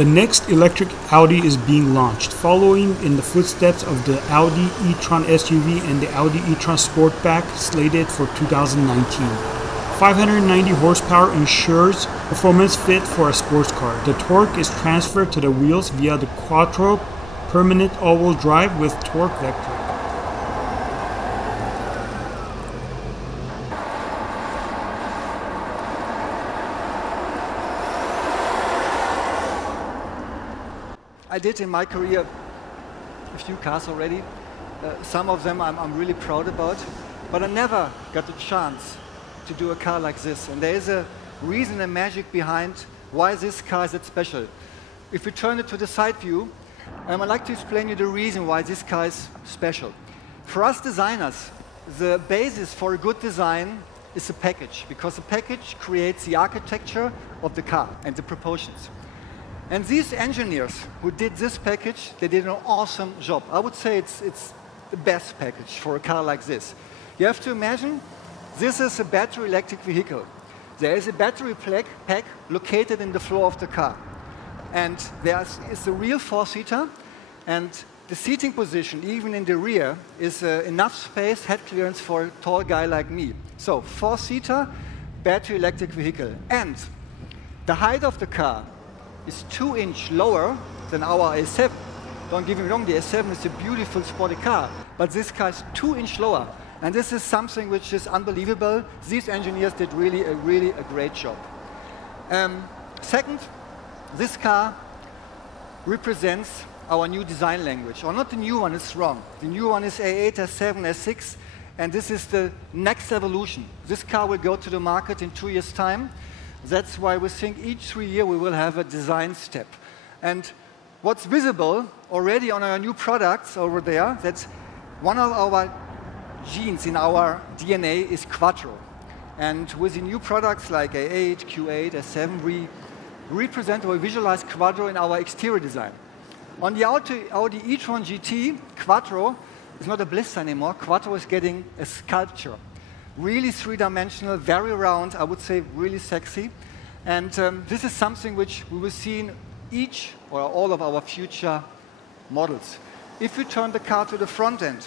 The next electric Audi is being launched, following in the footsteps of the Audi e-tron SUV and the Audi e-tron Sportback, slated for 2019. 590 horsepower ensures performance fit for a sports car. The torque is transferred to the wheels via the quattro permanent all-wheel drive with torque vector. I did in my career a few cars already. Some of them I'm really proud about, but I never got the chance to do a car like this. And there is a reason and magic behind why this car is that special. If we turn it to the side view, I'd like to explain you the reason why this car is special. For us designers, the basis for a good design is the package, because the package creates the architecture of the car and the proportions. And these engineers who did this package, they did an awesome job. I would say it's the best package for a car like this. You have to imagine, this is a battery electric vehicle. There is a battery pack located in the floor of the car. And there is a real four-seater, and the seating position, even in the rear, is enough space, head clearance for a tall guy like me. So, four-seater, battery electric vehicle. And the height of the car is 2 inches lower than our A7. Don't get me wrong, the A7 is a beautiful sporty car, but this car is 2 inches lower. And this is something which is unbelievable. These engineers did really a great job. Second, this car represents our new design language. Or not the new one, it's wrong. The new one is A8, A7, A6, and this is the next evolution. This car will go to the market in 2 years' time. That's why we think each 3 years we will have a design step. And what's visible already on our new products over there, that's one of our genes in our DNA is quattro. And with the new products like A8, Q8, A7, we represent or visualize quattro in our exterior design. On the Audi e-tron GT, quattro is not a blister anymore. Quattro is getting a sculpture. Really three-dimensional, very round, I would say really sexy. And this is something which we will see in each or all of our future models. If we turn the car to the front end,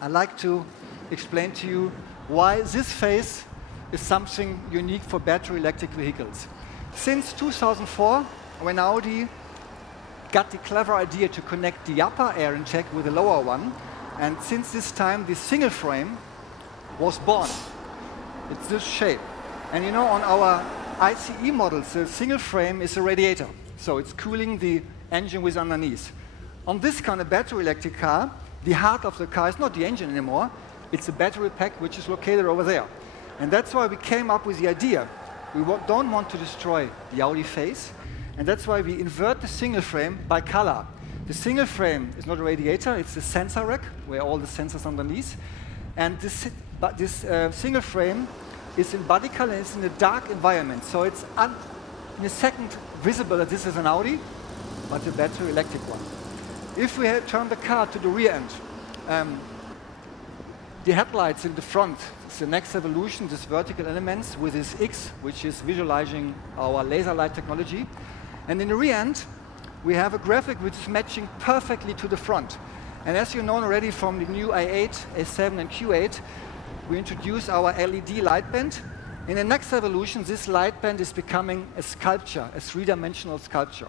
I'd like to explain to you why this phase is something unique for battery electric vehicles. Since 2004, when Audi got the clever idea to connect the upper air intake with the lower one, and since this time the single frame was born. It's this shape. And you know, on our ICE models, the single frame is a radiator. So it's cooling the engine with underneath. On this kind of battery electric car, the heart of the car is not the engine anymore. It's a battery pack which is located over there. And that's why we came up with the idea. We don't want to destroy the Audi face. And that's why we invert the single frame by color. The single frame is not a radiator, it's a sensor rack, where all the sensors underneath. And this single frame is in body color, it's in a dark environment. So it's in a second visible that this is an Audi, but a battery electric one. If we turn the car to the rear end, the headlights in the front is the next evolution, this vertical elements with this X, which is visualizing our laser light technology. And in the rear end, we have a graphic which is matching perfectly to the front. And as you know already from the new A8, A7, and Q8, we introduced our LED light band. In the next evolution, this light band is becoming a sculpture, a three-dimensional sculpture.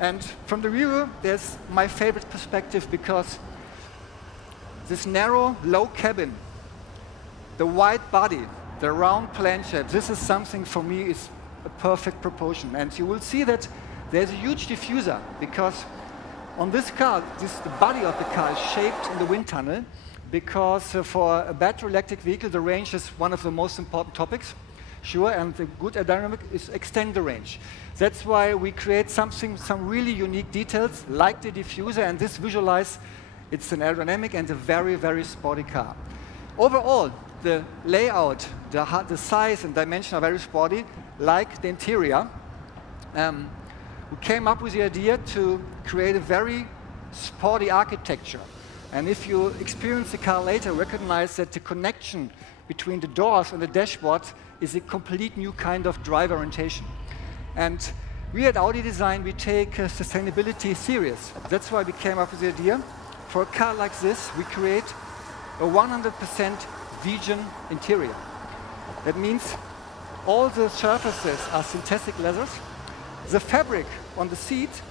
And from the rear, there's my favorite perspective, because this narrow, low cabin, the wide body, the round plane shape, this is something for me is a perfect proportion. And you will see that there's a huge diffuser, because on this car, the body of the car is shaped in the wind tunnel, because for a battery electric vehicle, the range is one of the most important topics. Sure, and the good aerodynamic is extend the range. That's why we create some really unique details, like the diffuser, and this visualize it's an aerodynamic and a very sporty car. Overall, the layout, the size and dimension are very sporty, like the interior. We came up with the idea to create a very sporty architecture. And if you experience the car later, recognize that the connection between the doors and the dashboard is a complete new kind of drive orientation. And We at Audi Design, we take sustainability serious. That's why we came up with the idea. For a car like this, we create a 100% vegan interior. That means all the surfaces are synthetic leathers. The fabric on the seat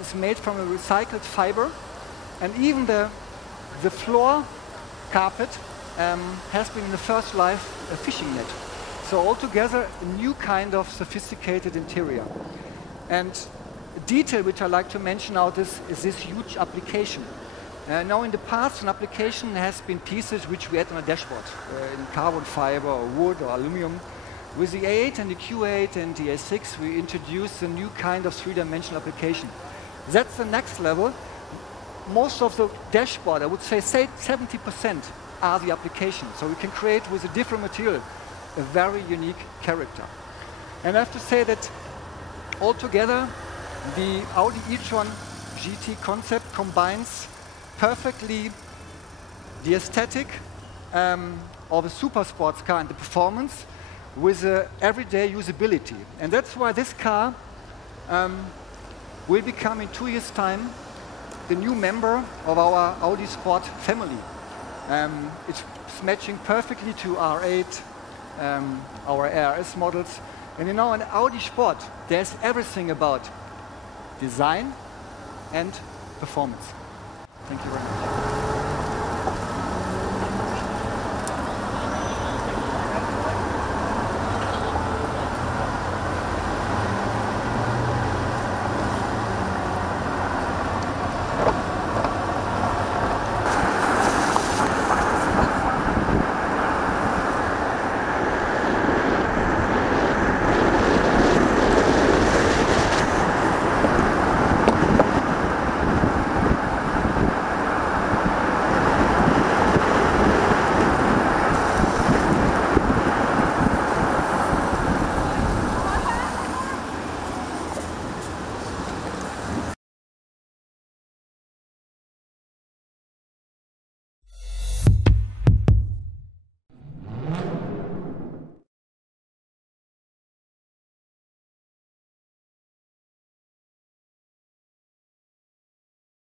is made from a recycled fiber, and even the floor carpet has been in the first life a fishing net. So altogether, a new kind of sophisticated interior. And a detail which I like to mention out is this huge application. Now in the past, an application has been pieces which we had on a dashboard, in carbon fiber or wood or aluminum. With the A8 and the Q8 and the A6, we introduced a new kind of three-dimensional application. That's the next level. Most of the dashboard, I would say 70% are the application. So we can create with a different material a very unique character. And I have to say that altogether, the Audi e-tron GT concept combines perfectly the aesthetic of a super sports car and the performance with everyday usability. And that's why this car will become in 2 years' time the new member of our Audi Sport family. It's matching perfectly to R8, our ARS models. And you know, in Audi Sport, there's everything about design and performance. Thank you very much.